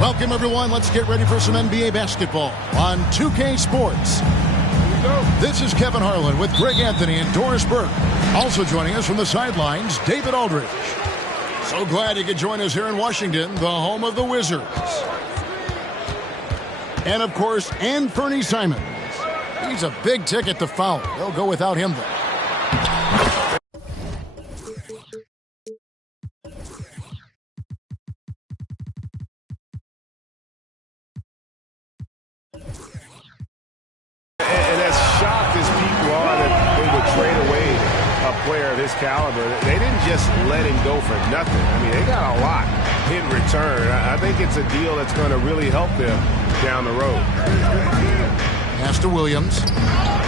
Welcome, everyone. Let's get ready for some NBA basketball on 2K Sports. This is Kevin Harlan with Greg Anthony and Doris Burke. Also joining us from the sidelines, David Aldridge. So glad you could join us here in Washington, the home of the Wizards. And, of course, Anthony Simons. He's a big ticket to foul. They'll go without him, though. Caliber, they didn't just let him go for nothing. I mean, they got a lot in return. I think it's a deal that's going to really help them down the road. Pass to Williams.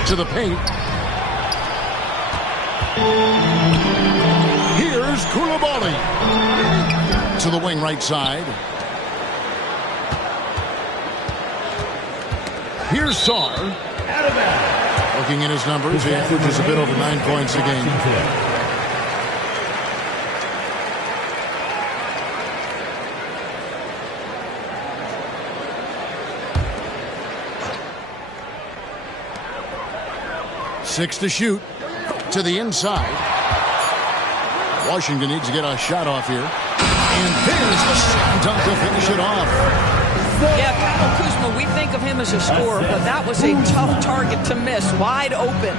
To the paint. Here's Koulibaly. To the wing right side. Here's Sarr. Looking at his numbers, he averages a bit over 9 points a game. Six to shoot. To the inside. Washington needs to get a shot off here. And there's the slam dunk to finish it off. Yeah, Kyle Kuzma, we think of him as a scorer, but that was a tough target to miss. Wide open.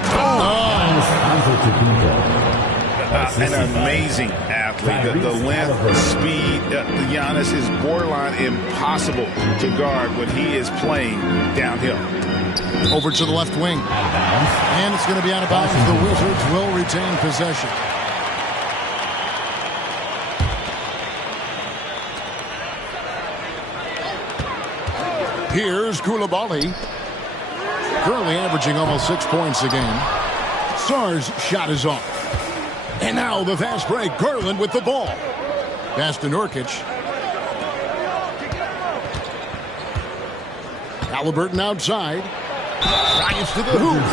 An amazing athlete. The length, the speed. Giannis is borderline impossible to guard when he is playing downhill. Over to the left wing. And it's going to be out of bounds. The Wizards will retain possession. Here's Koulibaly. Currently averaging almost 6 points a game. Sarr's shot is off. And now the fast break. Garland with the ball. Pass to Nurkic. Halliburton outside. Drives to the hoop.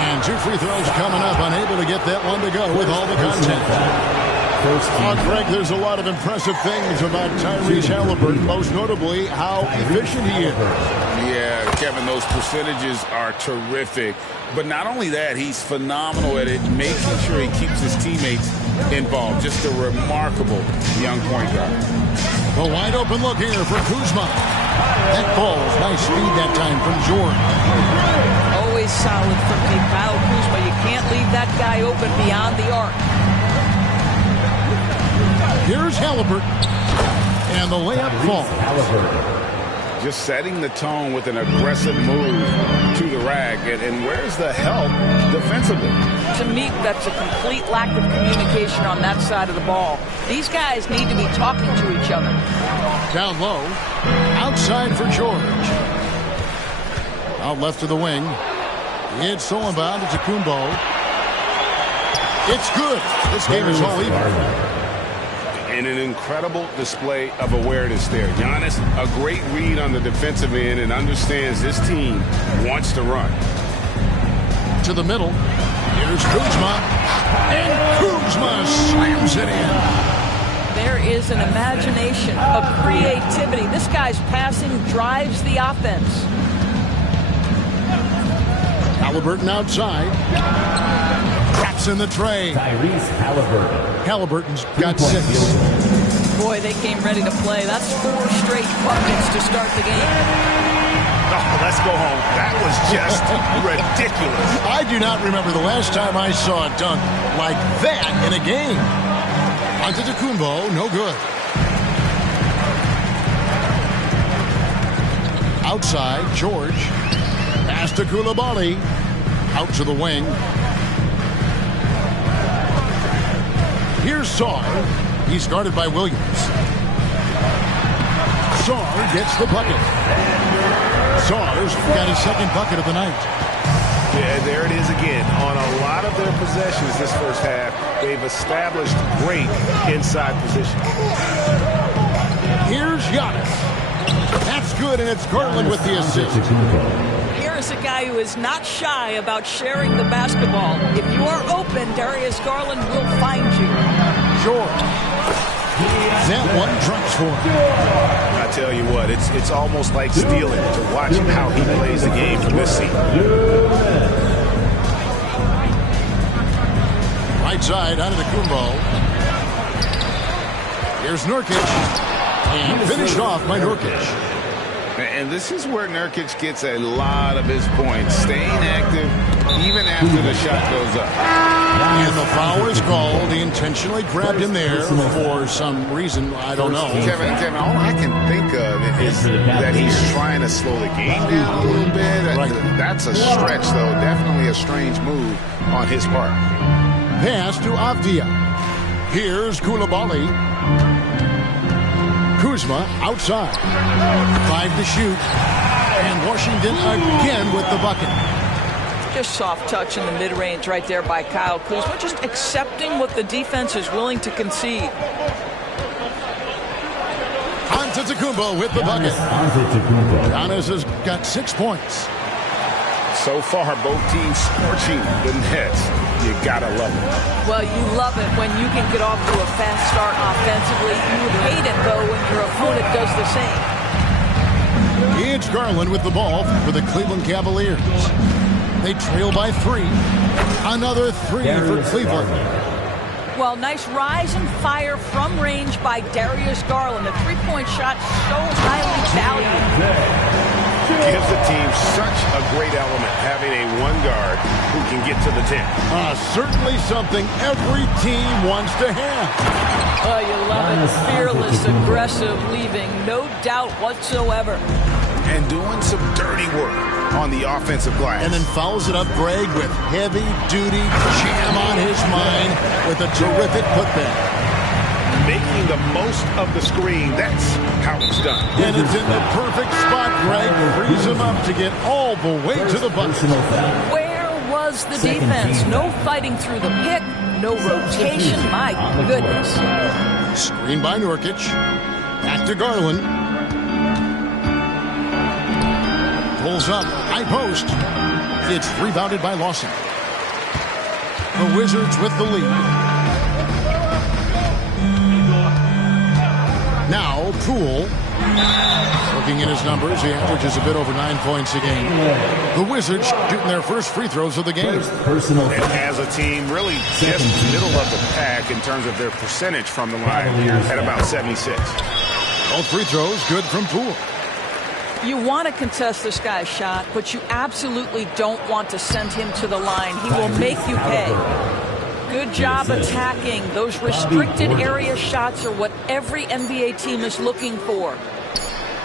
And 2 free throws coming up. Unable to get that one to go with all the contact. Greg, there's a lot of impressive things about Tyrese Halliburton, most notably how efficient he is. Yeah, Kevin, those percentages are terrific. But not only that, he's phenomenal at it, making sure he keeps his teammates involved. Just a remarkable young point guard. A wide open look here for Kuzma. That ball, nice speed that time from Jordan. Always solid from Kyle Kuzma. You can't leave that guy open beyond the arc. Here's Halliburton. And the layup falls. Just setting the tone with an aggressive move to the rack. And where's the help defensively? To me, that's a complete lack of communication on that side of the ball. These guys need to be talking to each other. Down low. Outside for George. Out left to the wing. It's stolen by Antetokounmpo. It's good. This game is all even. And an incredible display of awareness there. Giannis, a great read on the defensive end and understands this team wants to run. To the middle. Here's Kuzma. And Kuzma slams it in. There is an imagination, a creativity. This guy's passing drives the offense. Halliburton outside. Drops in the tray. Tyrese Halliburton. Halliburton's got 6. Boy, they came ready to play. That's 4 straight buckets to start the game. Oh, let's go home. That was just ridiculous. I do not remember the last time I saw a dunk like that in a game. Antetokounmpo, no good. Outside, George. Pass to Coulibaly. Out to the wing. Here's Sarr. He's guarded by Williams. Sarr gets the bucket. Sarr's got his second bucket of the night. Yeah, there it is again. On a lot of their possessions this first half, they've established great inside position. Here's Giannis. That's good, and it's Garland with the assist. Here is a guy who is not shy about sharing the basketball. If you are open, Darius Garland will find you. George. That one drops for him. I tell you what, it's almost like stealing to watch how he plays the game from this seat. Right side, Antetokounmpo. Here's Nurkic. And finished off by Nurkic. And this is where Nurkic gets a lot of his points, staying active even after the shot goes up. And the foul is called. He intentionally grabbed him there for some reason. I don't know. Kevin, all I can think of is that he's trying to slow the game down a little bit. Right. That's a stretch, though. Definitely a strange move on his part. Pass to Avdia. Here's Coulibaly. Kuzma outside. 5 to shoot. And Washington again with the bucket. Just soft touch in the mid-range right there by Kyle Kuzma. Just accepting what the defense is willing to concede. Antetokounmpo with the bucket. Giannis has got 6 points. So far, both teams scorching the nets. You gotta love it. Well, you love it when you can get off to a fast start offensively. You hate it, though, when your opponent does the same. It's Garland with the ball for the Cleveland Cavaliers. They trail by 3. Another 3 for Cleveland. Well, nice rise and fire from range by Darius Garland. A three-point shot so highly valued. Gives the team such a great element having a one guard who can get to the 10. Certainly something every team wants to have. Oh, you love it. Fearless, aggressive, leaving no doubt whatsoever. And doing some dirty work on the offensive glass. And then fouls it up, Greg, with heavy-duty jam on his mind with a terrific putback. Making the most of the screen. That's how it's done. And it's in the perfect spot, Greg. Frees him up to get all the way to the bucket. Where was the defense? No fighting through the pick. No rotation. My goodness. Screen by Nurkic. Back to Garland. Pulls up. High post. It's rebounded by Lawson. The Wizards with the lead. Now, Poole, looking at his numbers, he averages a bit over 9 points a game. The Wizards shooting their first free throws of the game. And as a team, really just middle of the pack in terms of their percentage from the line at about 76. Both free throws good from Poole. You want to contest this guy's shot, but you absolutely don't want to send him to the line. He will make you pay. Good job attacking. Those restricted area shots are what every NBA team is looking for.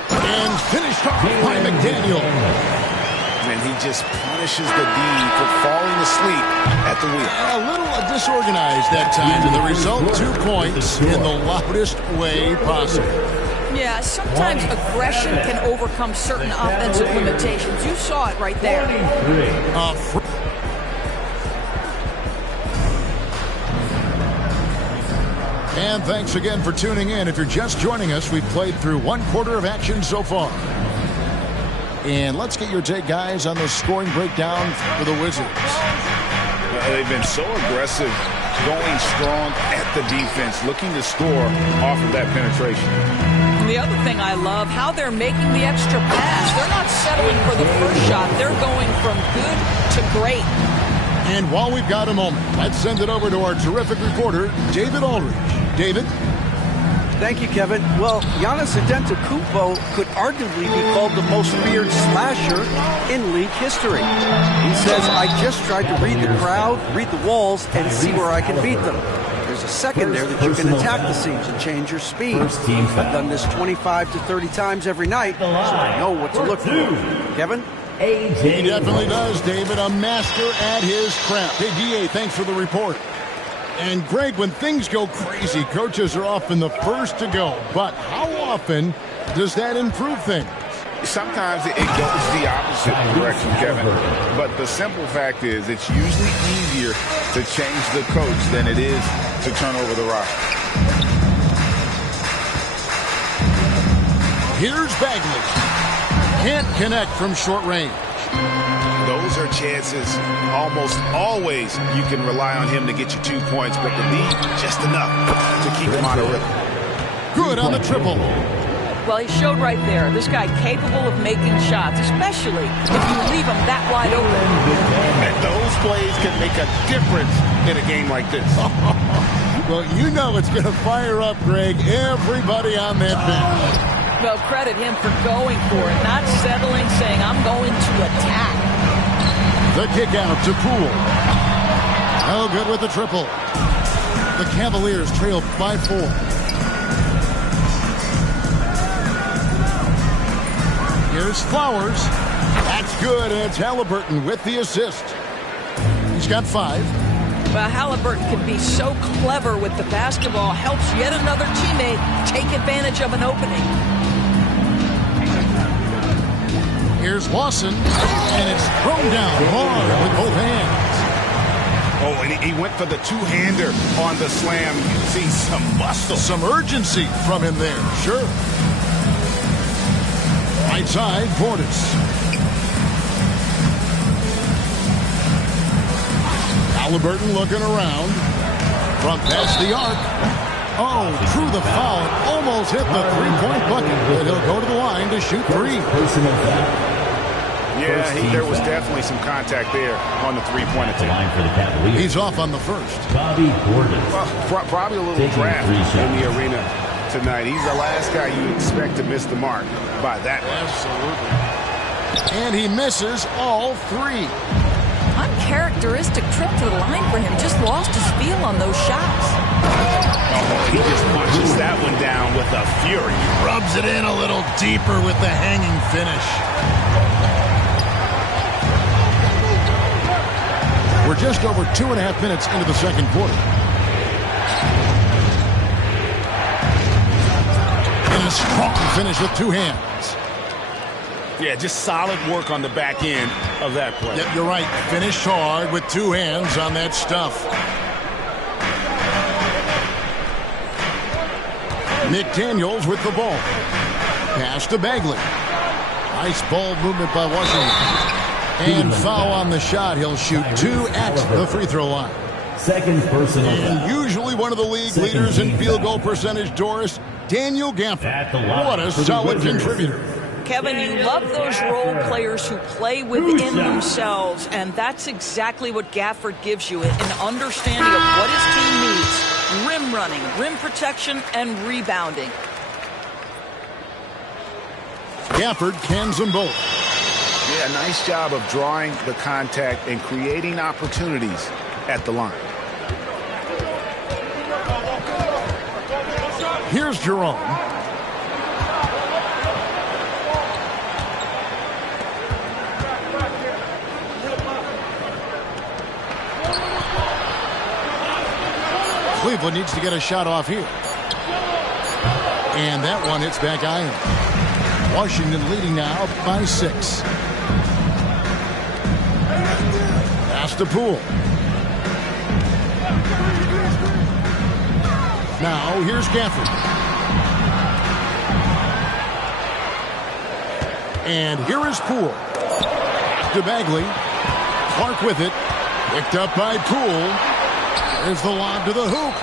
And finished off by McDaniel. And he just punishes the D for falling asleep at the wheel. A little disorganized that time. And the result, 2 points in the loudest way possible. Yeah, sometimes aggression can overcome certain offensive limitations. You saw it right there. And thanks again for tuning in. If you're just joining us, we've played through 1/4 of action so far. And let's get your take, guys, on the scoring breakdown for the Wizards. They've been so aggressive, going strong at the defense, looking to score off of that penetration. And the other thing I love, how they're making the extra pass. They're not settling for the first shot. They're going from good to great. And while we've got a moment, let's send it over to our terrific reporter, David Aldridge. David? Thank you, Kevin. Well, Giannis Antetokounmpo could arguably be called the most feared slasher in league history. He says, I just tried to read the crowd, read the walls, and see where I can beat them. There's a second there that you can attack the seams and change your speed. I've done this 25 to 30 times every night, so I know what to look for. Kevin? He definitely does, David. A master at his craft. Hey, D.A., thanks for the report. And, Greg, when things go crazy, coaches are often the first to go. But how often does that improve things? Sometimes it goes the opposite direction, Kevin. But the simple fact is it's usually easier to change the coach than it is to turn over the rock. Here's Bagley. Can't connect from short range. Those are chances almost always you can rely on him to get you 2 points, but the lead just enough to keep him out of rhythm. Good on the triple. Well, he showed right there, this guy capable of making shots, especially if you leave him that wide open. And those plays can make a difference in a game like this. Well, you know it's going to fire up, Greg, everybody on that bench. Well, credit him for going for it, not settling, saying, I'm going to attack. The kick out to Poole. Oh, good with the triple. The Cavaliers trail by 4. Here's Flowers. That's good, and it's Halliburton with the assist. He's got 5. Well, Halliburton can be so clever with the basketball, helps yet another teammate take advantage of an opening. Here's Lawson, and it's thrown down hard with both hands. Oh, and he went for the two-hander on the slam. You can see some muscle. Some urgency from him there, sure. Right side, Portis. Halliburton looking around. From past the arc. Oh, through the foul. Almost hit the three-point bucket. But he'll go to the line to shoot 3. Yeah, there was definitely some contact there on the three-point attempt. He's off on the first. Bobby Portis. Well, probably a little draft in the arena tonight. He's the last guy you expect to miss the mark by that much. Absolutely. And he misses all 3. Uncharacteristic trip to the line for him. Just lost his feel on those shots. Oh, he just punches that one down with a fury. Rubs it in a little deeper with the hanging finish. We're just over 2.5 minutes into the second quarter. And a strong finish with 2 hands. Yeah, just solid work on the back end of that play. Yep, you're right. Finished hard with 2 hands on that stuff. McDaniels with the ball. Pass to Bagley. Nice ball movement by Washington. And foul on the shot. He'll shoot 2 at the free throw line. Second personal And foul. usually one of the league leaders in field goal percentage, Doris, Daniel Gafford. What a solid contributor. Kevin, you love those role players who play within themselves, and that's exactly what Gafford gives you, an understanding of what his team needs. Rim running, rim protection, and rebounding. Gafford cans them both. Yeah, nice job of drawing the contact and creating opportunities at the line. Here's Jerome. Cleveland needs to get a shot off here. And that one hits back iron. Washington leading now by 6. Pass to Poole. Now here's Gafford. And here is Poole. To Bagley. Clark with it. Picked up by Poole. There's the lob to the hoop.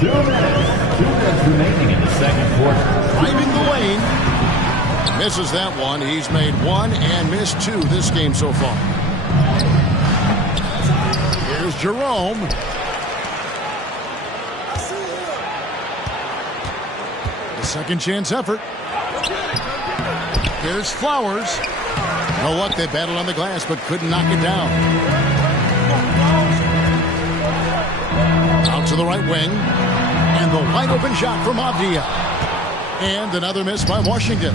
Two minutes remaining in the second quarter. Driving the lane. Misses that one. He's made 1 and missed 2 this game so far. Here's Jerome. The second chance effort. Here's Flowers. No luck. They battled on the glass but couldn't knock it down. Out to the right wing. And the wide open shot from Avdia. And another miss by Washington.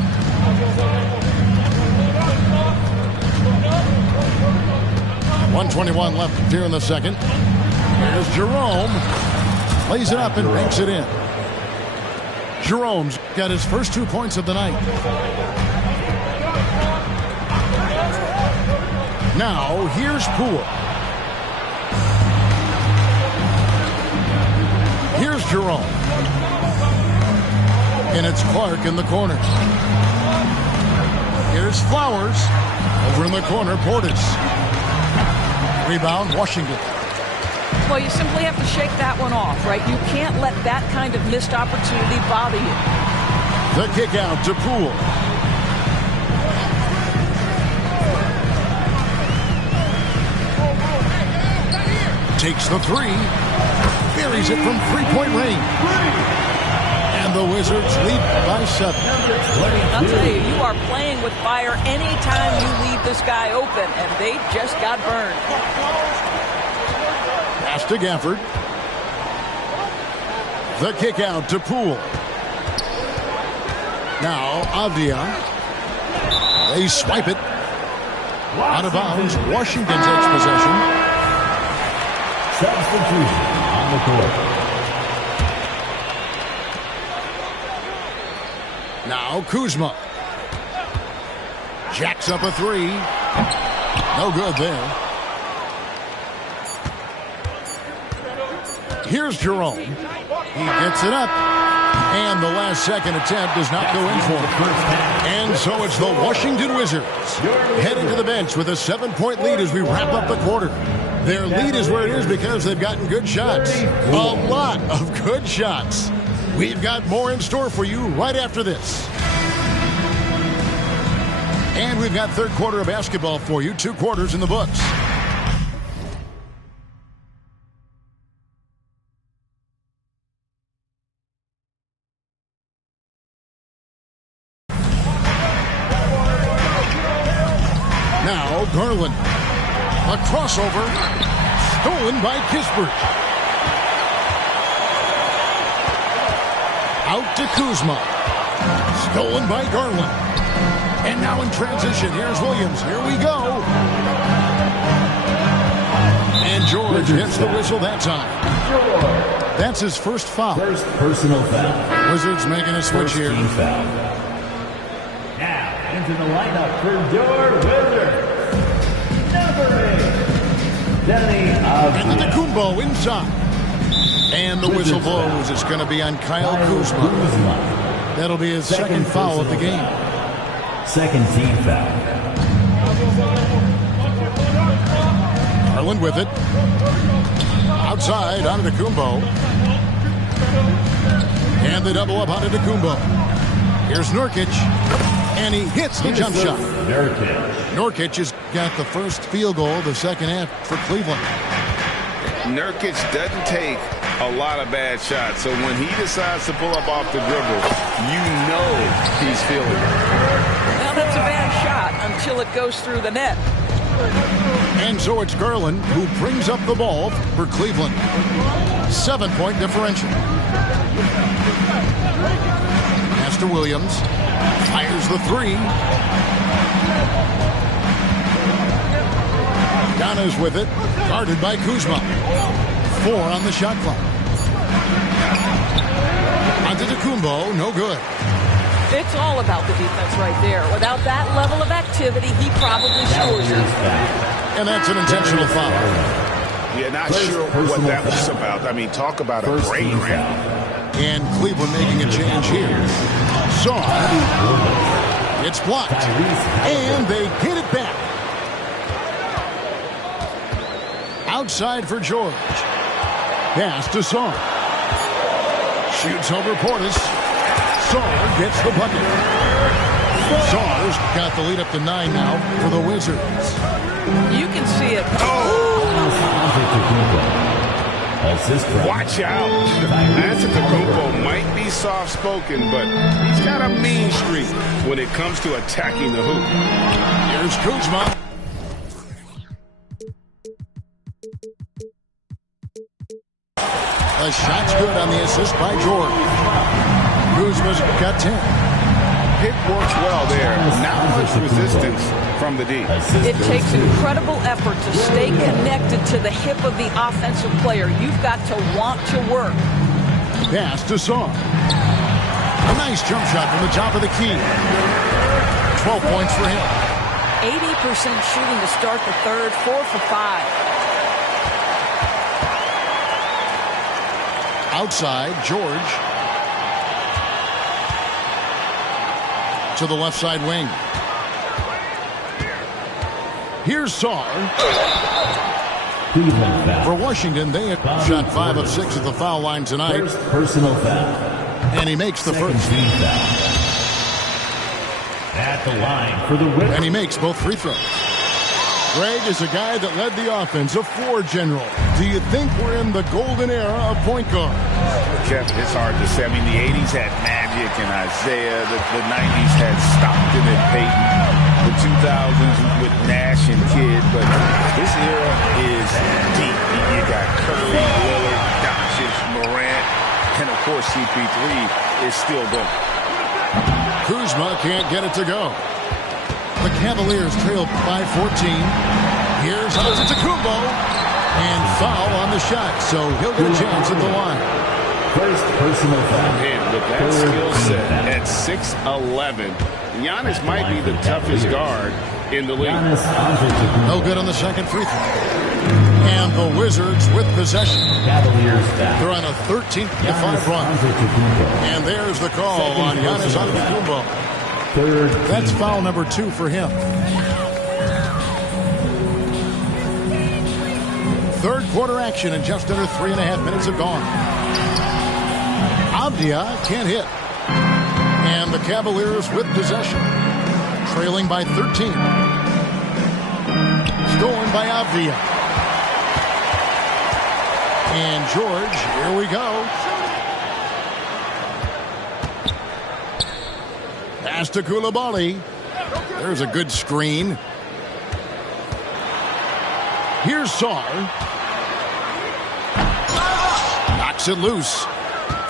.121 left here in the second. Here's Jerome. Lays it up and banks it in. Jerome's got his first 2 points of the night. Now here's Poole. Here's Jerome. And it's Clark in the corner. Here's Flowers. Over in the corner, Portis. Rebound, Washington. Well, you simply have to shake that one off, right? You can't let that kind of missed opportunity bother you. The kick out to Poole. Takes the 3. Buries it from 3-point range. And the Wizards lead by 7. I'll tell you, you are playing with fire anytime you leave this guy open, and they just got burned. Pass to Gafford. The kick out to Poole. Now Avdia. They swipe it. Out of bounds. Washington takes possession. Substitution on the court. Now Kuzma. Jacks up a 3. No good there. Here's Jerome. He gets it up. And the last second attempt does not go in for him. And so it's the Washington Wizards heading to the bench with a 7-point lead as we wrap up the quarter. Their lead is where it is because they've gotten good shots. A lot of good shots. We've got more in store for you right after this. And we've got third quarter of basketball for you. 2 quarters in the books. Now Garland. A crossover. Stolen by Kispert. Out to Kuzma. Stolen by Garland. And now in transition, here's Williams. Here we go. And George gets the whistle that time. That's his first foul. First personal foul. Wizards making a switch here. Team foul. Now into the lineup for your Wizards. Number 8, Denny Avdia. And then the Kumbo inside. And the whistle blows. It's going to be on Kyle Kuzma. That'll be his second foul of the game. Second team foul. Garland with it. Outside onto Kumbo. And they double up onto Kumbo. Here's Nurkic. And he hits the jump shot. Nurkic has got the first field goal of the second half for Cleveland. Nurkic doesn't take a lot of bad shots, so when he decides to pull up off the dribble, you know he's feeling it. Well, that's a bad shot until it goes through the net. And so it's Garland who brings up the ball for Cleveland. 7-point differential. Pass to Williams. Fires the 3. Dona's with it. Guarded by Kuzma. 4 on the shot clock. Antetokounmpo, no good. It's all about the defense right there. Without that level of activity, he probably scores it. And that's an intentional foul. Yeah, not sure what that was about. I mean, talk about a brain round. And Cleveland making a change here. Saw. It's blocked. And they get it back. Outside for George. Pass to Saw. Shoots over Portis. Saw gets the bucket. Saw's got the lead up to 9 now for the Wizards. You can see it. Watch out. Antetokounmpo might be soft-spoken, but he's got a mean streak when it comes to attacking the hoop. Here's Kuzma. The shot's good on the assist by George. Kuzma's got 10. Pick works well there. Not much resistance from the D. It takes incredible effort to stay connected to the hip of the offensive player. You've got to want to work. Pass to Saw. A nice jump shot from the top of the key. 12 points for him. 80% shooting to start the third, 4 for 5. Outside, George. To the left side wing. Here's Saw. For Washington, they have shot 5 of 6 at the foul line tonight. First personal foul. And he makes the Second first. team foul. At the line for the Wizards. And he makes both free throws. Greg is a guy that led the offense, a floor general. Do you think we're in the golden era of point guard? Kevin, it's hard to say. I mean, the 80s had Magic and Isaiah. The 90s had Stockton and Payton. The 2000s with Nash and Kidd. But this era is deep. You got Curry, Lillard, Doncic, Morant, and of course CP3 is still going. Kuzma can't get it to go. The Cavaliers trail by 14. Here's Antetokounmpo. And foul on the shot, so he'll get a chance at the line. First personal foul. And with that skill set at 6'11", Giannis might be the toughest guard in the league. No good on the second free throw. And the Wizards with possession. Cavaliers back. They're on a 13-5 run. And there's the call on Giannis Antetokounmpo. Third. That's foul number 2 for him. Third quarter action and just under 3.5 minutes have gone. Avdia can't hit. And the Cavaliers with possession. Trailing by 13. Stolen by Avdia. And George, here we go. Pass to Coulibaly. There's a good screen. Here's Saw. Knocks it loose.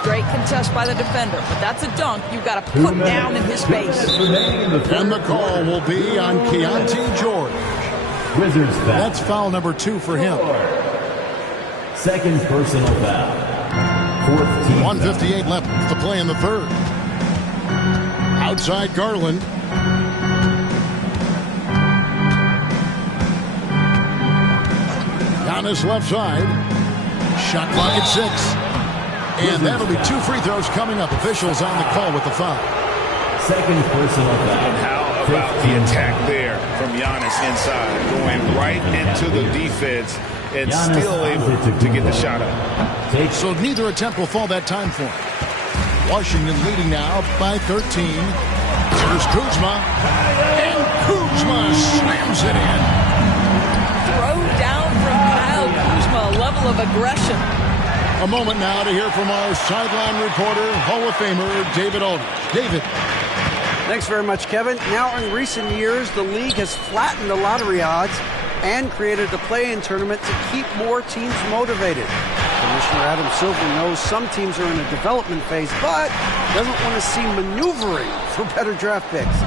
Great contest by the defender, but that's a dunk you've got to put down in his face. And the call will be on Keontae George. Wizards back. That's foul number 2 for him. Second personal foul. Fourth team 1:58 left to play in the third. Outside Garland. Giannis left side. Shot clock at 6. And that'll be 2 free throws coming up. Officials on the call with the foul. Second personal foul. How about the attack there from Giannis inside, going right into the defense and still able to get the shot up. So neither attempt will fall that time for him. Washington leading now by 13. Here's Kuzma. And Kuzma slams it in. Throw down from Kyle Kuzma, a level of aggression. A moment now to hear from our sideline reporter, Hall of Famer David Aldridge. David. Thanks very much, Kevin. Now, in recent years, the league has flattened the lottery odds and created a play-in tournament to keep more teams motivated. Commissioner Adam Silver knows some teams are in a development phase, but doesn't want to see maneuvering for better draft picks.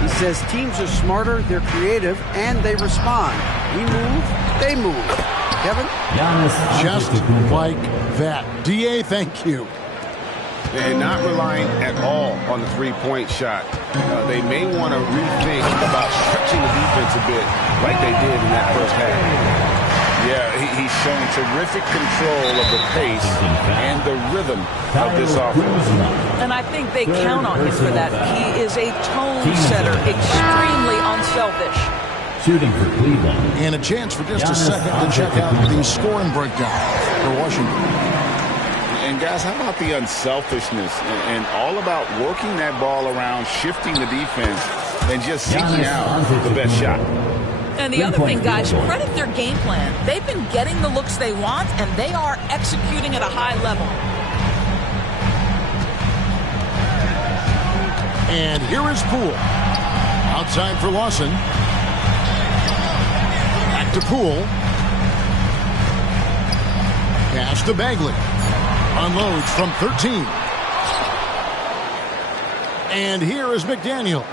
He says teams are smarter, they're creative, and they respond. We move, they move. Kevin? Just like that. D.A., thank you. And not relying at all on the three-point shot. They may want to rethink about stretching the defense a bit like they did in that first half. Yeah, he's shown terrific control of the pace and the rhythm of this offense. And I think they count on him for that. He is a tone setter, extremely unselfish. Shooting for Cleveland. And a chance for just a second to check out the scoring breakdown for Washington. And guys, how about the unselfishness and all about working that ball around, shifting the defense, and just seeking out the best shot. And the other thing, guys, credit their game plan. They've been getting the looks they want, and they are executing at a high level. And here is Poole. Outside for Lawson. Back to Poole. Pass to Bagley. Unloads from 13. And here is McDaniel.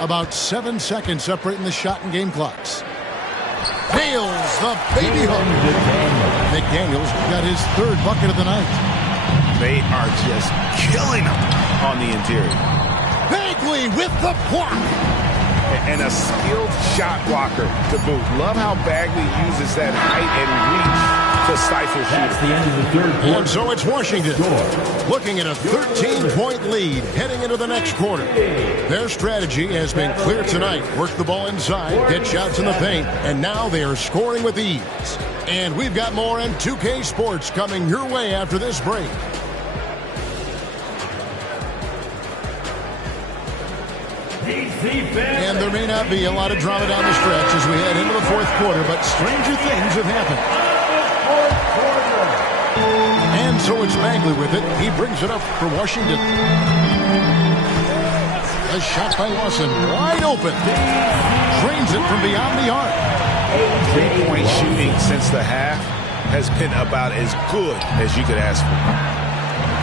About 7 seconds separating the shot and game clocks. Nails the baby hook. McDaniel's got his third bucket of the night. They are just killing them on the interior. Bagley with the block. And a skilled shot blocker to boot. Love how Bagley uses that height and reach to stifle That's shooting. the end of the third quarter. And so it's Washington looking at a 13-point lead heading into the next quarter. Their strategy has been clear tonight. Work the ball inside, get shots in the paint, and now they are scoring with ease. And we've got more in 2K Sports coming your way after this break. And there may not be a lot of drama down the stretch as we head into the fourth quarter, but stranger things have happened. And so it's Bagley with it. He brings it up for Washington. A shot by Lawson, wide open. Drains it from beyond the arc. Three-point shooting since the half has been about as good as you could ask for.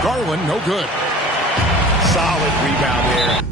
Garland, no good. Solid rebound there.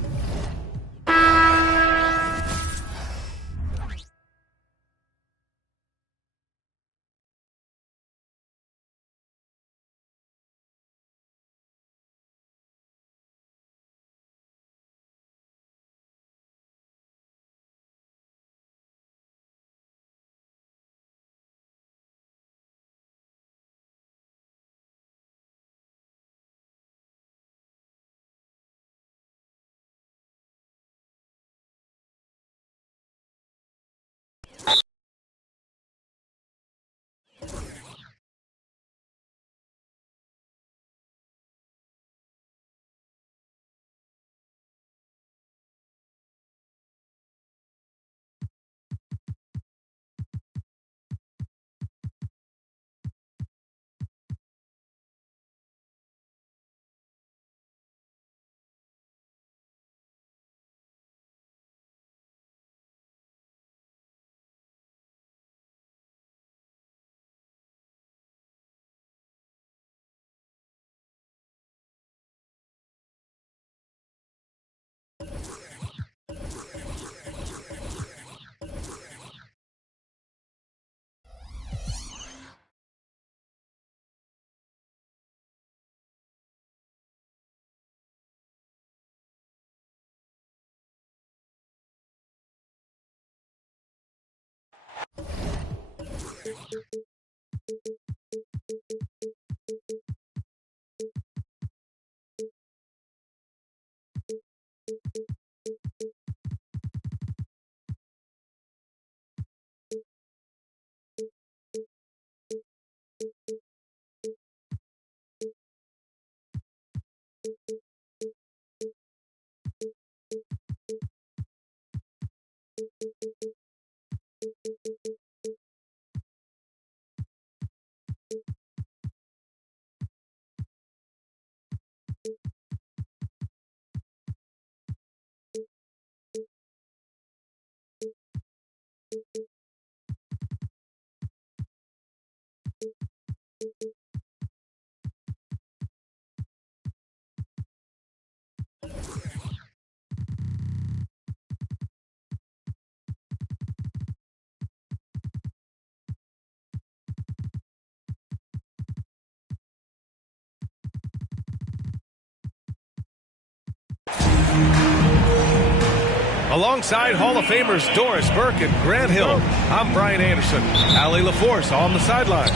Alongside Hall of Famers Doris Burke and Grant Hill, I'm Brian Anderson. Allie LaForce on the sidelines.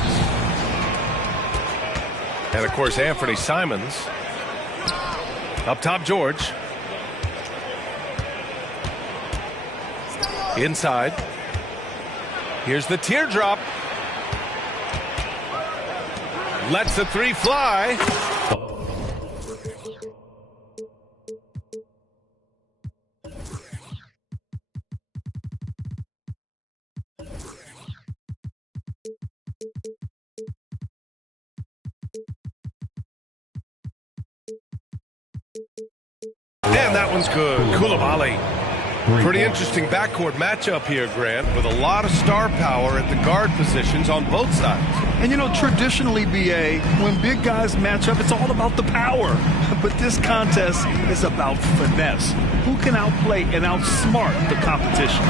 And, of course, Anthony Simons. Up top, George. Inside. Here's the teardrop. Lets the three fly. And that one's good. Koulibaly. Pretty interesting backcourt matchup here, Grant, with a lot of star power at the guard positions on both sides. And, you know, traditionally, BA, when big guys match up, it's all about the power. But this contest is about finesse. Who can outplay and outsmart the competition?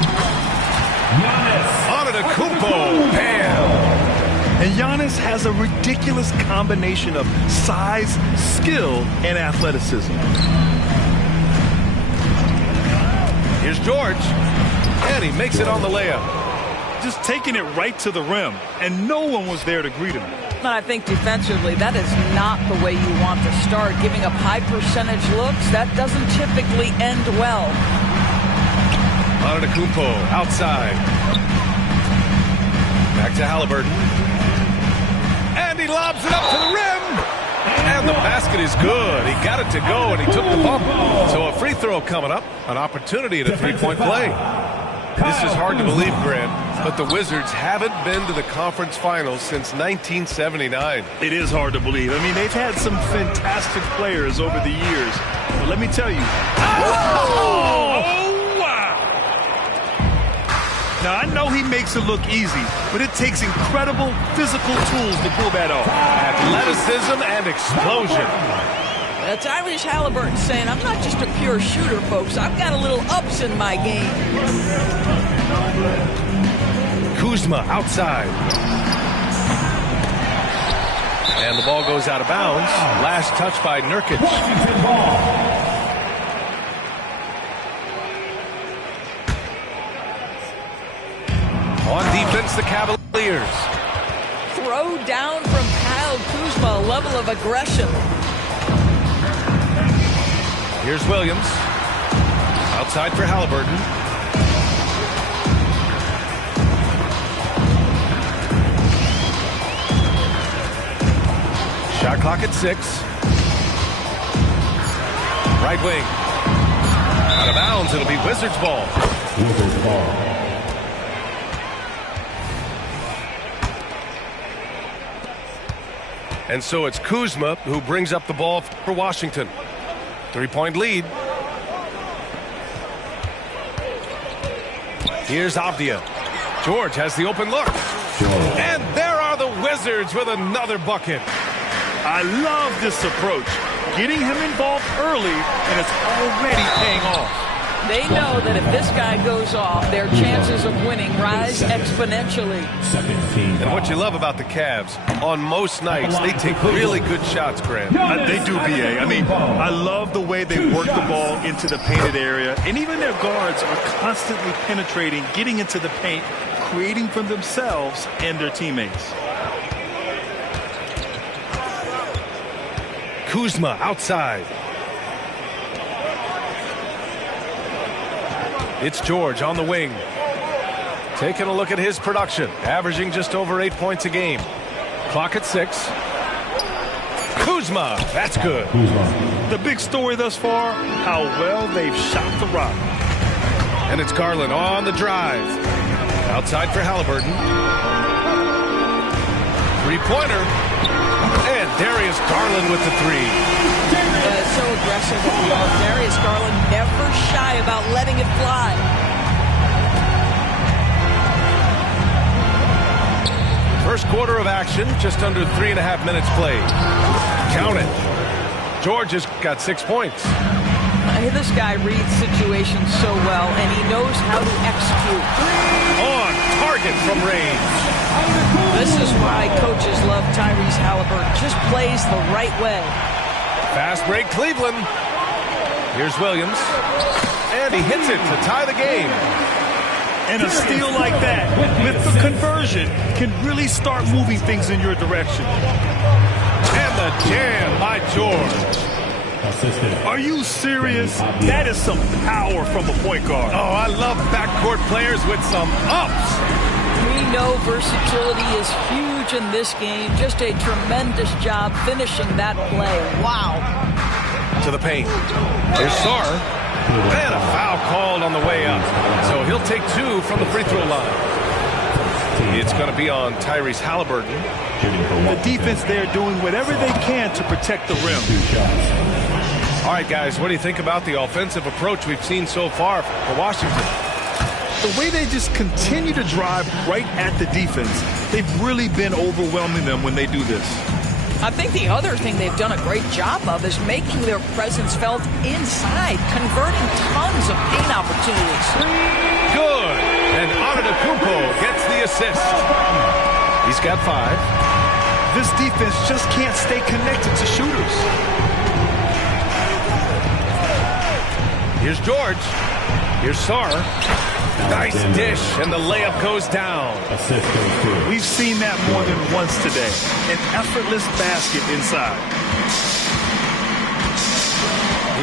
Giannis Antetokounmpo. Bam! And Giannis has a ridiculous combination of size, skill, and athleticism. Here's George, and he makes it on the layup. Just taking it right to the rim, and no one was there to greet him. I think defensively, that is not the way you want to start. Giving up high percentage looks, that doesn't typically end well. Antetokounmpo outside. Back to Halliburton. And he lobs it up to the rim. And the basket is good. He got it to go, and he took the bump. So a free throw coming up. An opportunity at a three-point play. This is hard to believe, Grant, but the Wizards haven't been to the conference finals since 1979. It is hard to believe. I mean, they've had some fantastic players over the years. But let me tell you. Oh, wow. Now, I know he makes it look easy, but it takes incredible physical tools to pull that off. Athleticism and explosion. Tyrese Halliburton saying, I'm not just a pure shooter, folks. I've got a little ups in my game. Kuzma outside. And the ball goes out of bounds. Last touch by Nurkic. On defense, the Cavaliers. Throw down from Kyle Kuzma, a level of aggression. Here's Williams. Outside for Halliburton. Shot clock at 6. Right wing. Out of bounds. It'll be Wizards ball. Wizards ball. And so it's Kuzma who brings up the ball for Washington. 3-point lead. Here's Avdia. George has the open look. And there are the Wizards with another bucket. I love this approach. Getting him involved early, and it's already paying off. They know that if this guy goes off, their chances of winning rise exponentially. And what you love about the Cavs, on most nights, they take really good shots, Grant. They do, BA. I mean, I love the way they work the ball into the painted area. And even their guards are constantly penetrating, getting into the paint, creating for themselves and their teammates. Kuzma outside. It's George on the wing. Taking a look at his production. Averaging just over 8 points a game. Clock at 6. Kuzma. That's good. The big story thus far, how well they've shot the rock. And it's Garland on the drive. Outside for Halliburton. Three-pointer. And Darius Garland with the three. So aggressive with the ball. Darius Garland never shy about letting it fly. First quarter of action, just under 3.5 minutes played. Count it. George has got 6 points. This guy reads situations so well, and he knows how to execute. On target from range. This is why coaches love Tyrese Halliburton. Just plays the right way. Fast break, Cleveland. Here's Williams. And he hits it to tie the game. And a steal like that, with the conversion, can really start moving things in your direction. And the jam by George. Are you serious? That is some power from a point guard. Oh, I love backcourt players with some ups. We know versatility is huge in this game. Just a tremendous job finishing that play. Wow. To the paint. Here's Sarr. And a foul called on the way up. So he'll take 2 from the free throw line. It's going to be on Tyrese Halliburton. The defense there doing whatever they can to protect the rim. All right, guys, what do you think about the offensive approach we've seen so far for Washington? The way they just continue to drive right at the defense, they've really been overwhelming them when they do this. I think the other thing they've done a great job of is making their presence felt inside, converting tons of paint opportunities. Good. And Antetokounmpo gets the assist. He's got 5. This defense just can't stay connected to shooters. Here's George. Here's Sarr. Nice dish, and the layup goes down. We've seen that more than once today. An effortless basket inside.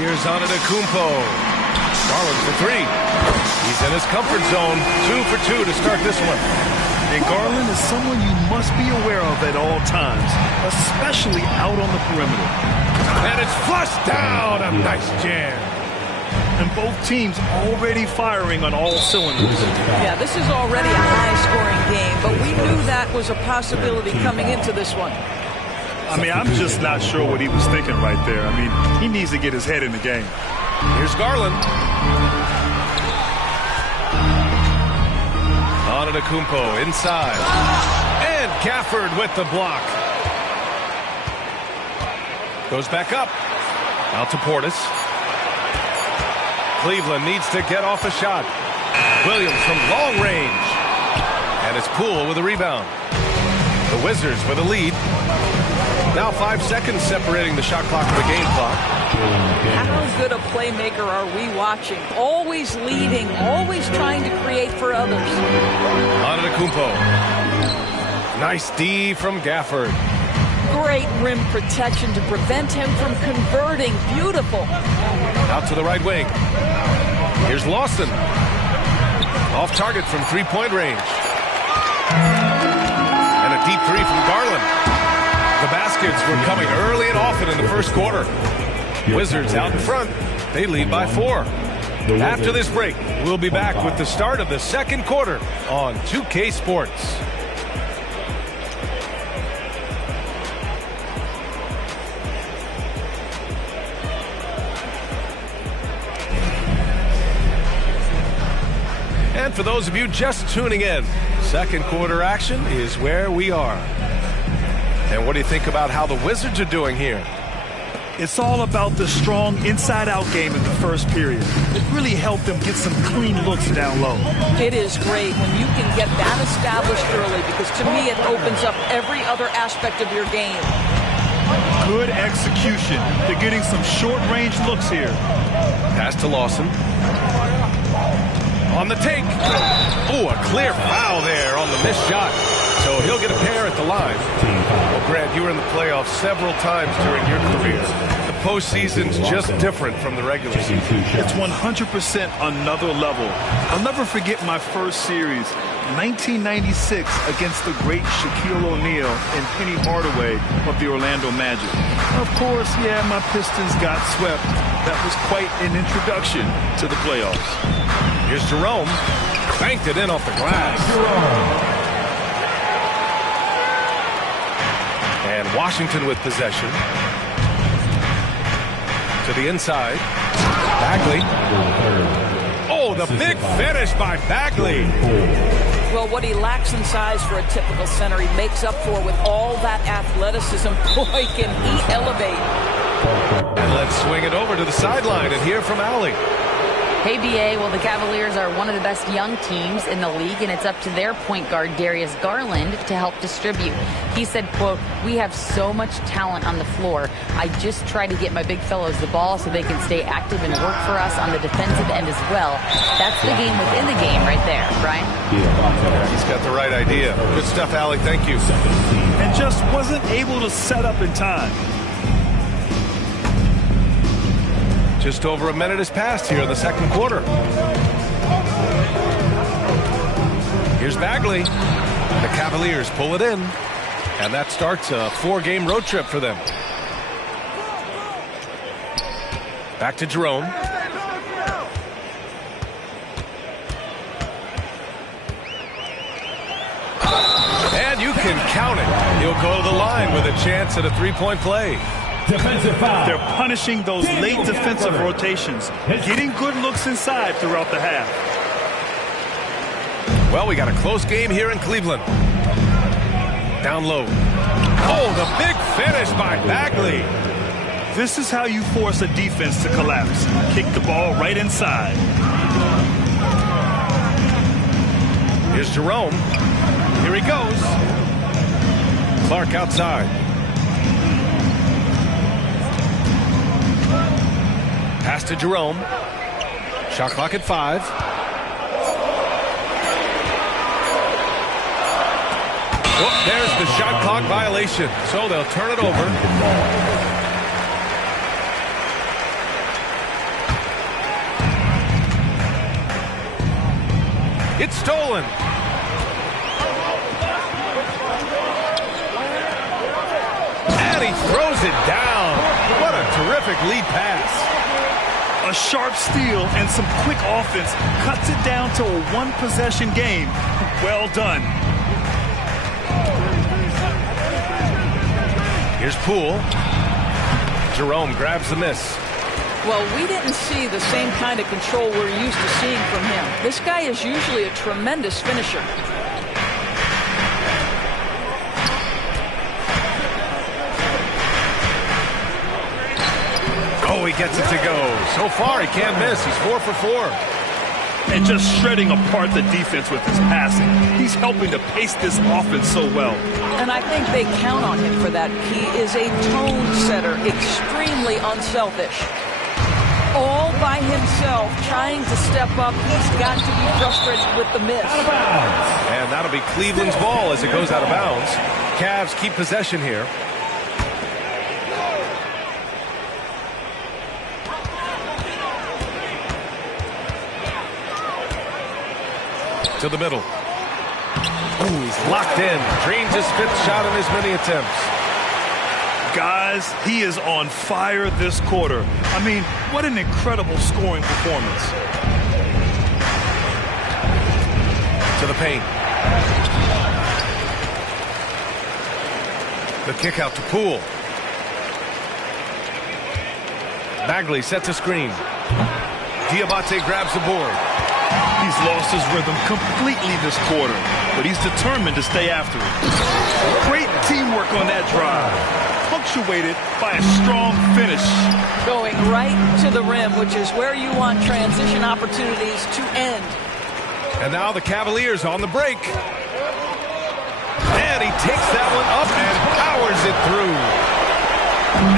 Here's Antetokounmpo. Garland for 3. He's in his comfort zone. 2 for 2 to start this one. And Garland is someone you must be aware of at all times, especially out on the perimeter. And it's flushed down. A nice jam. And both teams already firing on all cylinders. Yeah, this is already a high-scoring game, but we knew that was a possibility coming into this one. I mean, I'm just not sure what he was thinking right there. I mean, he needs to get his head in the game. Here's Garland. Antetokounmpo inside. And Gafford with the block. Goes back up. Out to Portis. Cleveland needs to get off a shot. Williams from long range. And it's Poole with a rebound. The Wizards with a lead. Now 5 seconds separating the shot clock from the game clock. How good a playmaker are we watching? Always leading, always trying to create for others. Antetokounmpo. Nice D from Gafford. Great rim protection to prevent him from converting. Beautiful. Out to the right wing. Here's Lawson. Off target from three-point range. And a deep 3 from Garland. The baskets were coming early and often in the first quarter. Wizards out in front. They lead by 4. After this break, we'll be back with the start of the second quarter on 2K Sports. And for those of you just tuning in, second quarter action is where we are. And what do you think about how the Wizards are doing here? It's all about the strong inside-out game in the first period. It really helped them get some clean looks down low. It is great when you can get that established early, because to me it opens up every other aspect of your game. Good execution. They're getting some short-range looks here. Pass to Lawson. On the take. Oh, a clear foul there on the missed shot. So he'll get a pair at the line. Well, Grant, you were in the playoffs several times during your career. The postseason's just different from the regular season. It's 100% another level. I'll never forget my first series, 1996, against the great Shaquille O'Neal and Penny Hardaway of the Orlando Magic. Of course, yeah, my Pistons got swept. That was quite an introduction to the playoffs. Here's Jerome. Banked it in off the glass. And Washington with possession. To the inside. Bagley. Oh, the big finish by Bagley. Well, what he lacks in size for a typical center, he makes up for with all that athleticism. Boy, can he elevate. And let's swing it over to the sideline and hear from Allie. Hey, BA. Well, the Cavaliers are one of the best young teams in the league, and it's up to their point guard, Darius Garland, to help distribute. He said, quote, "We have so much talent on the floor. I just try to get my big fellows the ball so they can stay active and work for us on the defensive end as well." That's the game within the game right there, Brian. Yeah, he's got the right idea. Good stuff, Allie. Thank you. And just wasn't able to set up in time. Just over a minute has passed here in the second quarter. Here's Bagley. The Cavaliers pull it in. And that starts a 4-game road trip for them. Back to Jerome. And you can count it. He'll go to the line with a chance at a 3-point play. Defensive foul. They're punishing those late defensive rotations, getting good looks inside throughout the half. Well, we got a close game here in Cleveland. Down low. Oh, the big finish by Bagley. This is how you force a defense to collapse. Kick the ball right inside. Here's Jerome. Here he goes. Clark outside. Pass to Jerome. Shot clock at 5. Oh, there's the shot clock violation. So they'll turn it over. It's stolen. And he throws it down. What a terrific lead pass. A sharp steal and some quick offense cuts it down to a one-possession game. Well done. Here's Poole. Jerome grabs the miss. Well, we didn't see the same kind of control we're used to seeing from him. This guy is usually a tremendous finisher. Oh, he gets it to go. So far, he can't miss. He's 4 for 4. And just shredding apart the defense with his passing. He's helping to pace this offense so well. And I think they count on him for that. He is a tone setter, extremely unselfish. All by himself, trying to step up. He's got to be frustrated with the miss. And that'll be Cleveland's ball as it goes out of bounds. Cavs keep possession here. To the middle. Ooh, he's locked in. Dreams his 5th shot in his many attempts. Guys, he is on fire this quarter. I mean, what an incredible scoring performance. To the paint. The kick out to Poole. Bagley sets a screen. Diabate grabs the board. He's lost his rhythm completely this quarter, but he's determined to stay after it. Great teamwork on that drive, punctuated by a strong finish. Going right to the rim, which is where you want transition opportunities to end. And now the Cavaliers on the break. And he takes that one up and powers it through.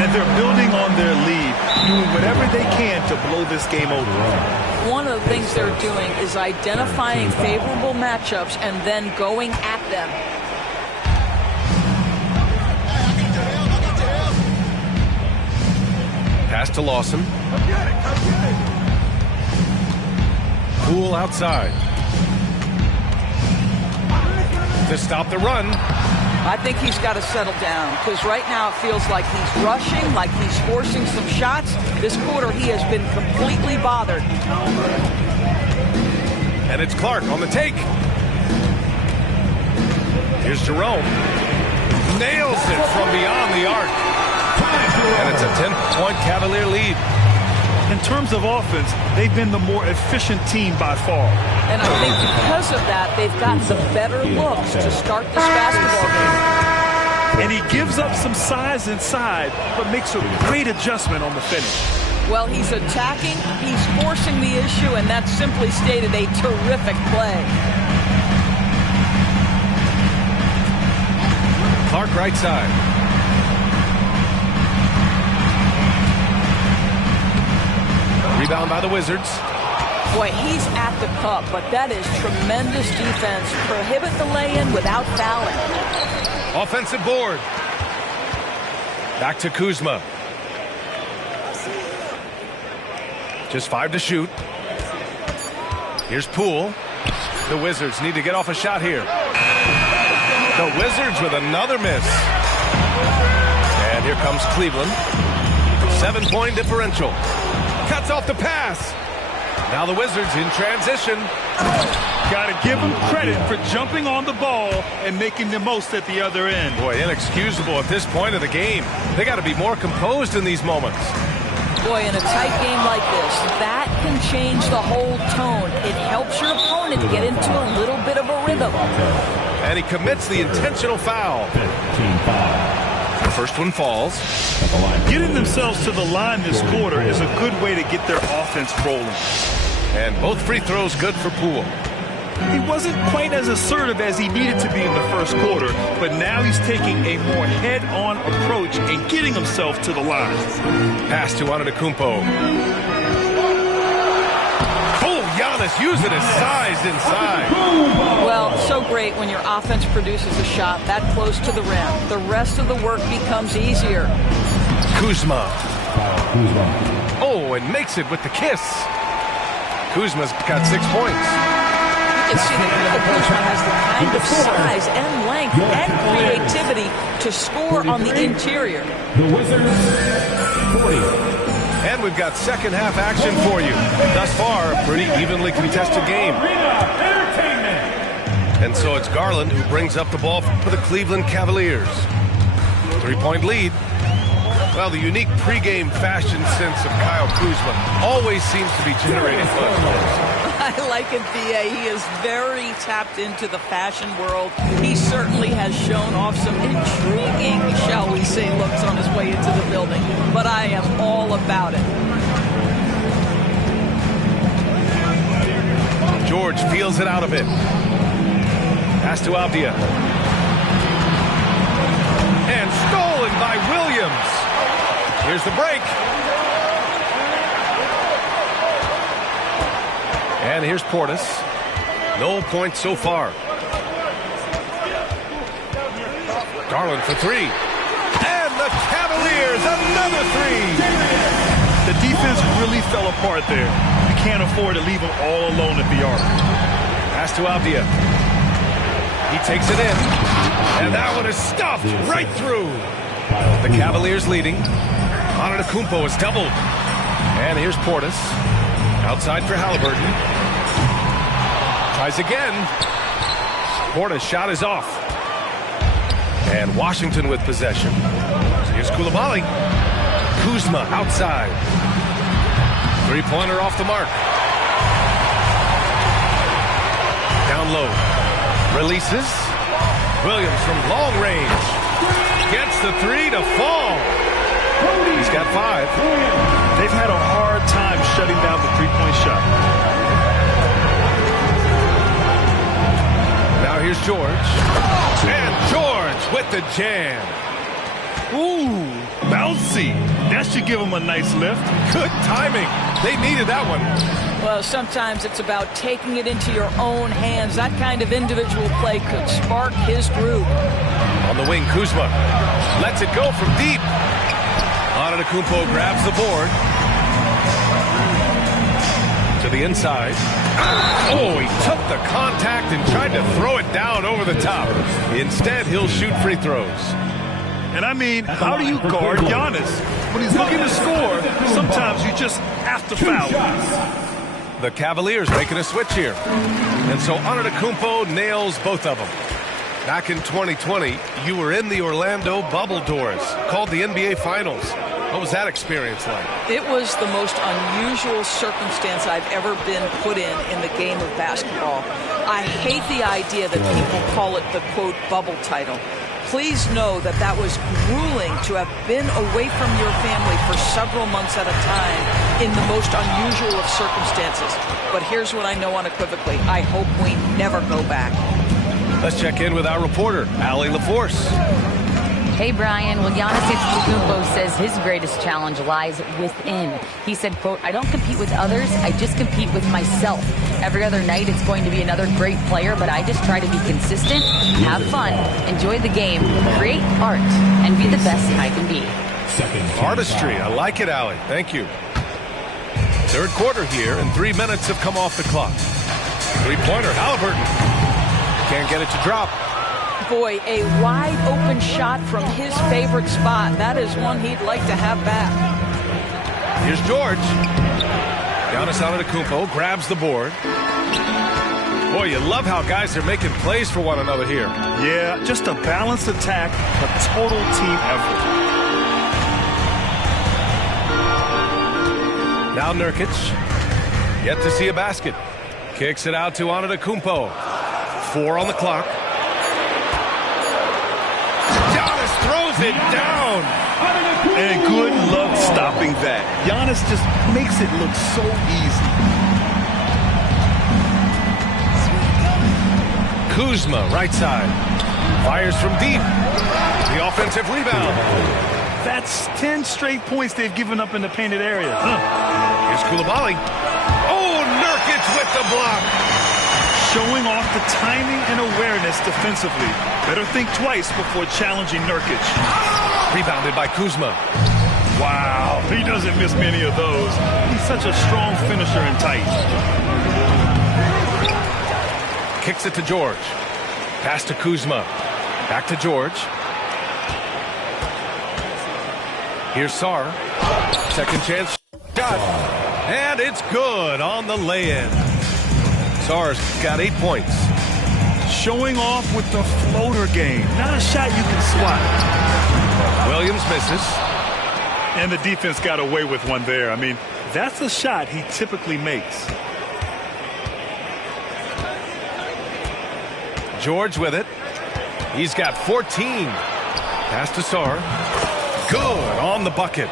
And they're building on their lead, doing whatever they can to blow this game over. One of the things they're doing is identifying favorable matchups and then going at them. Pass to Lawson. Poole outside. To stop the run. I think he's got to settle down because right now it feels like he's rushing, like he's forcing some shots. This quarter he has been completely bothered. And it's Clark on the take. Here's Jerome. Nails it from beyond the arc. And it's a 10-point Cavalier lead. In terms of offense, they've been the more efficient team by far. And I think because of that, they've gotten the better looks to start this basketball game. And he gives up some size inside, but makes a great adjustment on the finish. Well, he's attacking, he's forcing the issue, and that's simply stated a terrific play. Clark right side. Rebound by the Wizards. Boy, he's at the cup, but that is tremendous defense. Prohibit the lay-in without fouling. Offensive board. Back to Kuzma. Just 5 to shoot. Here's Poole. The Wizards need to get off a shot here. The Wizards with another miss. And here comes Cleveland. 7-point differential. Cuts off the pass. Now the Wizards in transition. Got to give them credit for jumping on the ball and making the most at the other end. Boy, inexcusable at this point of the game. They got to be more composed in these moments. Boy, in a tight game like this, that can change the whole tone. It helps your opponent get into a little bit of a rhythm. And he commits the intentional foul. The first one falls. Getting themselves to the line this quarter is a good way to get their offense rolling. And both free throws good for Poole. He wasn't quite as assertive as he needed to be in the first quarter, but now he's taking a more head-on approach and getting himself to the line. Pass to Antetokounmpo. Oh, Giannis using his size inside. Well, so great when your offense produces a shot that close to the rim. The rest of the work becomes easier. Kuzma. Oh, and makes it with the kiss. Kuzma's got 6 points. You can see that Kuzma has the kind of size and length and creativity to score on the interior. The Wizards, 40. And we've got second half action for you. Thus far, a pretty evenly contested game. And so it's Garland who brings up the ball for the Cleveland Cavaliers. 3-point lead. Well, the unique pregame fashion sense of Kyle Kuzma always seems to be generating fun. I like it, B.A. He is very tapped into the fashion world. He certainly has shown off some intriguing, shall we say, looks on his way into the building. But I am all about it. George feels it out a bit. Pass to Avdia. And stolen by Williams. Here's the break. And here's Portis. No points so far. Garland for 3. And the Cavaliers, another 3. The defense really fell apart there. You can't afford to leave them all alone at the arc. Pass to Avdia. He takes it in. And that one is stuffed right through. The Cavaliers leading. Antetokounmpo is doubled. And here's Portis. Outside for Halliburton. Tries again. Portis' shot is off. And Washington with possession. Here's Coulibaly. Kuzma outside. 3-pointer off the mark. Down low. Releases. Williams from long range. Gets the 3 to fall. He's got 5. They've had a hard time shutting down the three-point shot. Now here's George. And George with the jam. Ooh, bouncy. That should give him a nice lift. Good timing. They needed that one. Well, sometimes it's about taking it into your own hands. That kind of individual play could spark his groove. On the wing, Kuzma lets it go from deep. Antetokounmpo grabs the board. To the inside. Oh, he took the contact and tried to throw it down over the top. Instead, he'll shoot free throws. And I mean, how do you guard Giannis? When he's looking to score, sometimes you just have to foul. The Cavaliers making a switch here. And so Antetokounmpo nails both of them. Back in 2020, you were in the Orlando bubble doors, called the NBA Finals. What was that experience like? It was the most unusual circumstance I've ever been put in the game of basketball. I hate the idea that people call it the, quote, bubble title. Please know that that was grueling to have been away from your family for several months at a time in the most unusual of circumstances. But here's what I know unequivocally. I hope we never go back. Let's check in with our reporter, Allie LaForce. Hey, Brian. Well, Giannis Antetokounmpo says his greatest challenge lies within. He said, quote, I don't compete with others. I just compete with myself. Every other night, it's going to be another great player, but I just try to be consistent, have fun, enjoy the game, create art, and be the best I can be. Artistry. I like it, Allie. Thank you. Third quarter here, and 3 minutes have come off the clock. Three-pointer, Haliburton. Can't get it to drop. Boy, a wide open shot from his favorite spot. That is one he'd like to have back. Here's George. Giannis Antetokounmpo grabs the board. Boy, you love how guys are making plays for one another here. Yeah, just a balanced attack, a total team effort. Now Nurkic. Yet to see a basket. Kicks it out to Antetokounmpo. 4 on the clock. Throws it down. And good luck stopping that. Giannis just makes it look so easy. Kuzma, right side. Fires from deep. The offensive rebound. That's 10 straight points they've given up in the painted area. Here's Coulibaly. Oh, Nurkic with the block. Showing off the timing and awareness defensively. Better think twice before challenging Nurkic. Rebounded by Kuzma. Wow, he doesn't miss many of those. He's such a strong finisher and tight. Kicks it to George. Pass to Kuzma. Back to George. Here's Sarr. Second chance shot. And it's good on the lay-in. Sarr's got 8 points. Showing off with the floater game. Not a shot you can swat. Williams misses. And the defense got away with one there. I mean, that's a shot he typically makes. George with it. He's got 14. Pass to Sarr. Good on the bucket.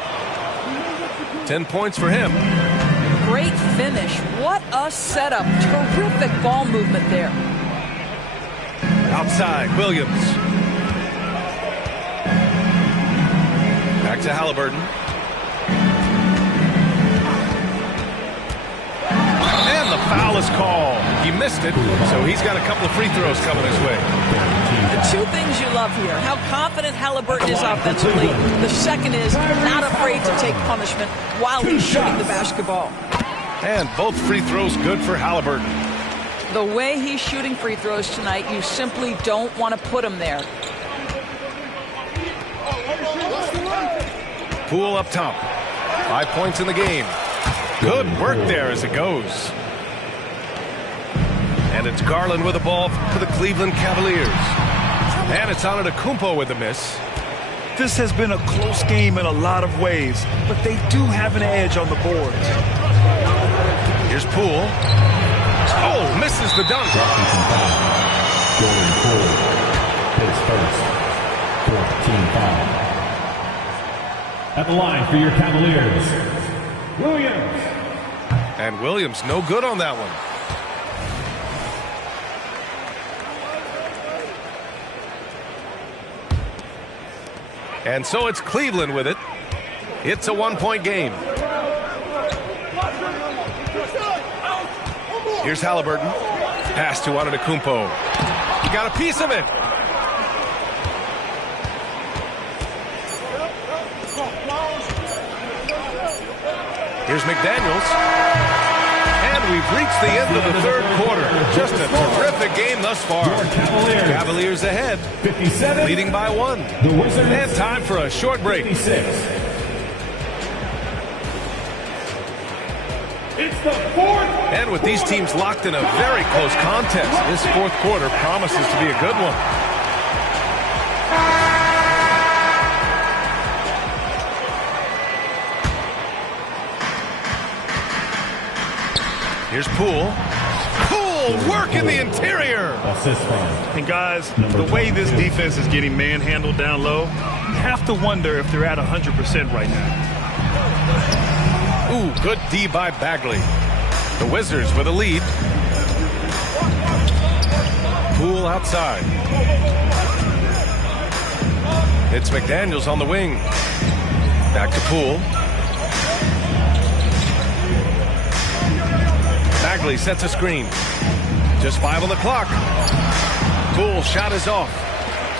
10 points for him. Great finish. What a setup. Terrific ball movement there. Outside, Williams. Back to Haliburton. And the foul is called. He missed it, so he's got a couple of free throws coming his way. The two things you love here, how confident Haliburton is offensively. The second is not afraid to take punishment while he's shooting the basketball. And both free throws good for Haliburton. The way he's shooting free throws tonight, you simply don't want to put him there. Poole up top. 5 points in the game. Good work there as it goes. And it's Garland with the ball for the Cleveland Cavaliers. And it's Antetokounmpo with the miss. This has been a close game in a lot of ways, but they do have an edge on the boards. Here's Poole. Oh, misses the dunk. Jordan Poole, his first 14 foul. At the line for your Cavaliers, Williams. And Williams no good on that one. And so it's Cleveland with it. It's a 1-point game. Here's Haliburton. Pass to Antetokounmpo. He got a piece of it. Here's McDaniels. And we've reached the end of the third quarter. Just a terrific game thus far. Cavaliers ahead, 57, leading by 1. The Wizards, and time for a short break. 56. It's the fourth. And with these teams locked in a very close contest, this fourth quarter promises to be a good one. Here's Poole. Poole Oh, work in the interior. And guys, the way this defense is getting manhandled down low, you have to wonder if they're at 100% right now. Ooh, good D by Bagley. The Wizards with a lead. Poole outside. It's McDaniels on the wing. Back to Poole. Bagley sets a screen. Just 5 on the clock. Poole shot is off.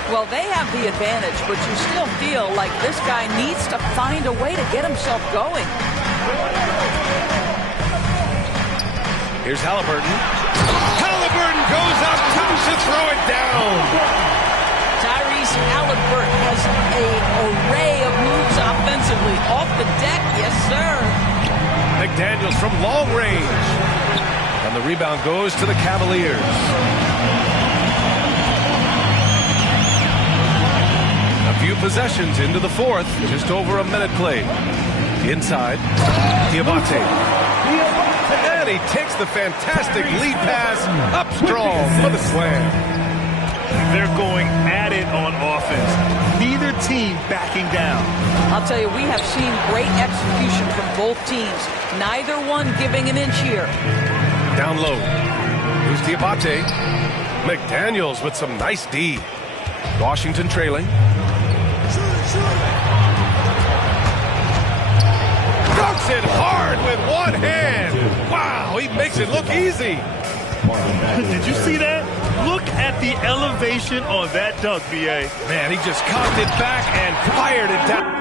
Well, they have the advantage, but you still feel like this guy needs to find a way to get himself going. Here's Halliburton. Halliburton goes up top to throw it down. Tyrese Halliburton has an array of moves offensively. Off the deck, yes, sir. McDaniels from long range. And the rebound goes to the Cavaliers. A few possessions into the fourth. Just over a minute played. Inside. Diabate. And he takes the fantastic lead pass up strong for the slam. They're going at it on offense. Neither team backing down. I'll tell you, we have seen great execution from both teams. Neither one giving an inch here. Down low. Here's Diabate. McDaniels with some nice D. Washington trailing. Dunks it hard with one hand. Wow, he makes it look easy. Did you see that? Look at the elevation on that dunk, B.A. Man, he just cocked it back and fired it down.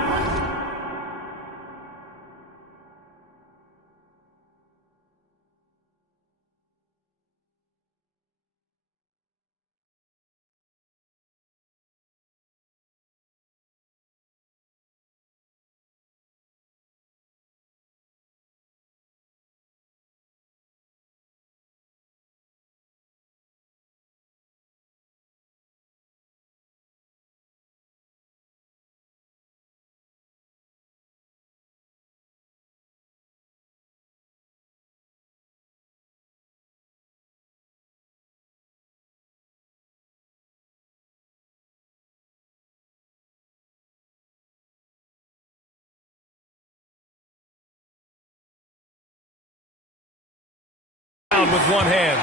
With one hand.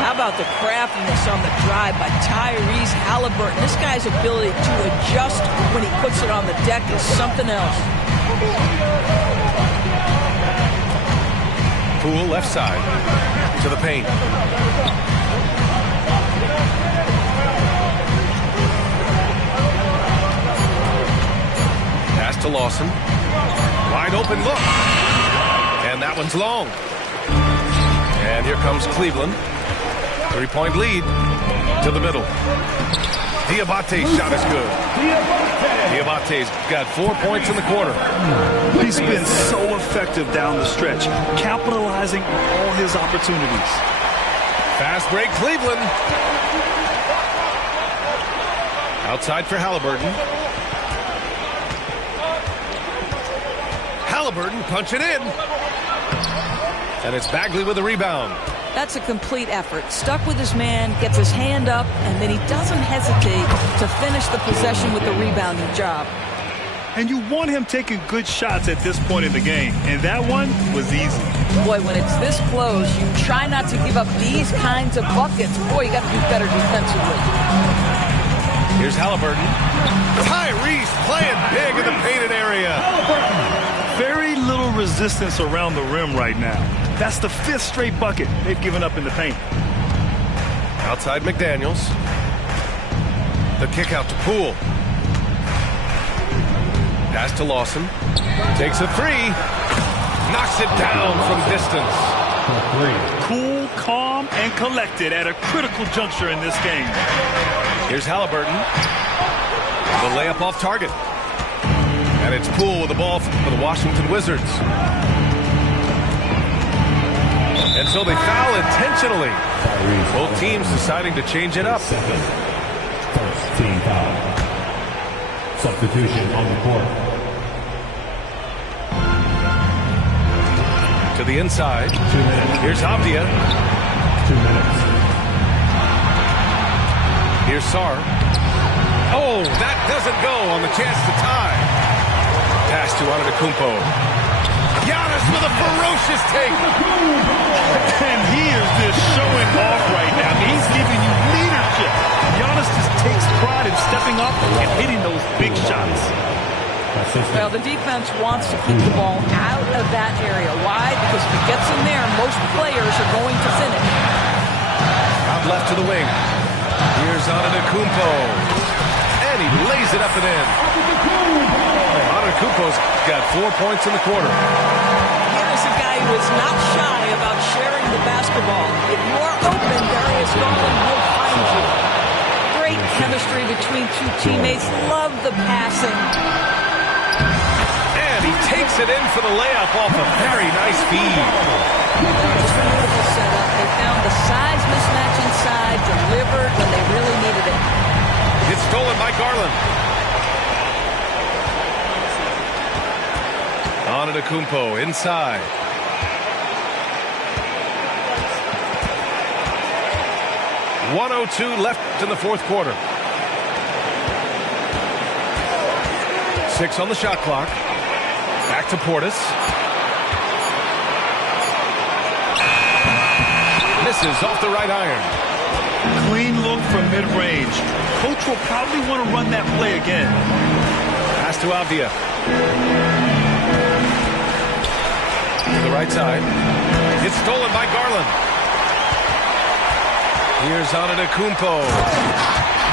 How about the craftiness on the drive by Tyrese Halliburton? This guy's ability to adjust when he puts it on the deck is something else. Poole left side to the paint. Pass to Lawson. Wide open look. And that one's long. And here comes Cleveland. 3-point lead to the middle. Diabate's shot is good. Diabate's got 4 points in the quarter. He's been so effective down the stretch, capitalizing on all his opportunities. Fast break, Cleveland. Outside for Halliburton. Halliburton punching in. And it's Bagley with the rebound. That's a complete effort. Stuck with his man, gets his hand up, and then he doesn't hesitate to finish the possession with the rebounding job. And you want him taking good shots at this point in the game, and that one was easy. Boy, when it's this close, you try not to give up these kinds of buckets. Boy, you got to do better defensively. Here's Halliburton. Tyrese playing big in the painted area. Very little resistance around the rim right now. That's the 5th straight bucket they've given up in the paint. Outside McDaniels. The kick out to Poole. Pass to Lawson. Takes a three. Knocks it down from distance. Cool, calm, and collected at a critical juncture in this game. Here's Halliburton. The layup off target. And it's Poole with the ball for the Washington Wizards. And so they foul intentionally. Both teams deciding to change it up. First team foul. Substitution on the court. To the inside. 2 minutes. Here's Avdia. 2 minutes. Here's Sarr. Oh, that doesn't go on the chance to tie. Pass to Antetokounmpo. Giannis with a ferocious take. And he is just showing off right now. He's giving you leadership. Giannis just takes pride in stepping up and hitting those big shots. Well, the defense wants to keep the ball out of that area. Why? Because if it gets in there, most players are going to finish. Out left to the wing. Here's Antetokounmpo. And he lays it up and in. Antetokounmpo's got 4 points in the quarter. Here is a guy who is not shy about sharing the basketball. If you are open, Darius Garland will find you. Great chemistry between two teammates. Love the passing. And he takes it in for the layup off a very nice feed. Just a beautiful setup. They found the size mismatch inside, delivered when they really needed it. It's stolen by Garland. Antetokounmpo inside. .102 left in the fourth quarter. 6 on the shot clock. Back to Portis. Misses off the right iron. Clean look from mid-range. Coach will probably want to run that play again. Pass to Avdia. To the right side. It's stolen by Garland. Here's Antetokounmpo.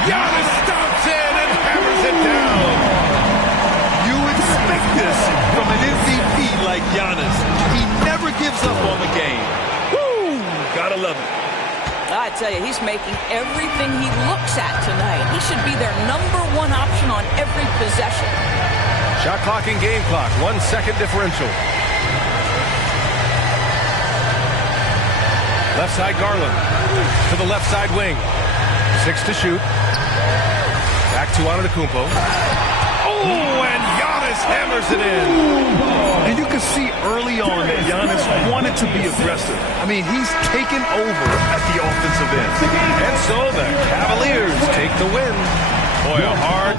Giannis stomps in and hammers it down. You expect this from an MVP like Giannis. He never gives up on the game. Woo! Gotta love it. I tell you, he's making everything he looks at tonight. He should be their #1 option on every possession. Shot clock and game clock. 1 second differential. Left side Garland. To the left side wing. 6 to shoot. Back to Antetokounmpo. Oh, and Giannis hammers it in. And you can see early on that Giannis wanted to be aggressive. I mean, he's taken over at the offensive end. And so the Cavaliers take the win. Boy, a hard